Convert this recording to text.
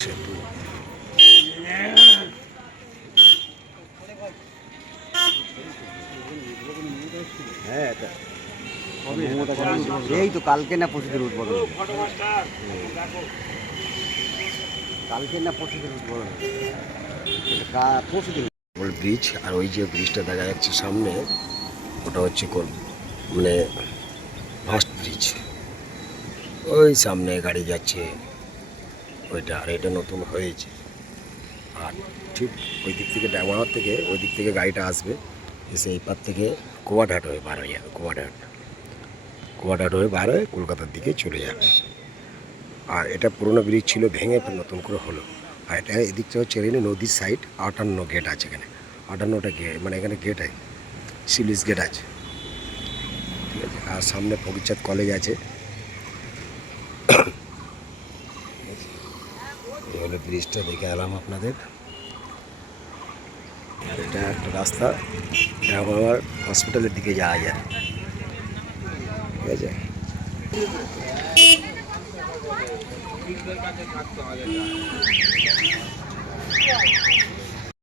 সেতু। হ্যাঁ, এই তো কালকে না পরশুদিন উদ্বোধন, কালকে না পরশুদিন উদ্বোধন পরশুদিন। ব্রিজ, আর ওই যে ব্রিজটা দেখা যাচ্ছে সামনে, ওটা হচ্ছে কোন মানে ফার্স্ট ব্রিজ। ওই সামনে গাড়ি যাচ্ছে ওইটা, আর এটা নতুন হয়েছে। আর ঠিক ওই দিক থেকে ডাঙ্গাহাট থেকে ওই দিক থেকে গাড়িটা আসবে, এসে এই পার থেকে কোয়াঘাট হয়ে বার হয়ে যাবে। কোয়াঘাট হয়ে বার হয়ে কলকাতার দিকে চলে যাবে। আর এটা পুরোনো ব্রিজ ছিল, ভেঙে নতুন করে হলো। আর এটা এদিকটা হচ্ছে নদীর সাইড। 58 গেট আছে এখানে, 58টা গেট, মানে এখানে গেট আছে, সিলিস গেট আছে, ঠিক আছে। আর সামনে ফকিরচাঁদ কলেজ আছে। এই হলো ব্রিজটা, দেখে এলাম আপনাদের। এটা একটা রাস্তা, ডাঙ্গাহাট হসপিটালের দিকে যাওয়া যায়, ঠিক আছে।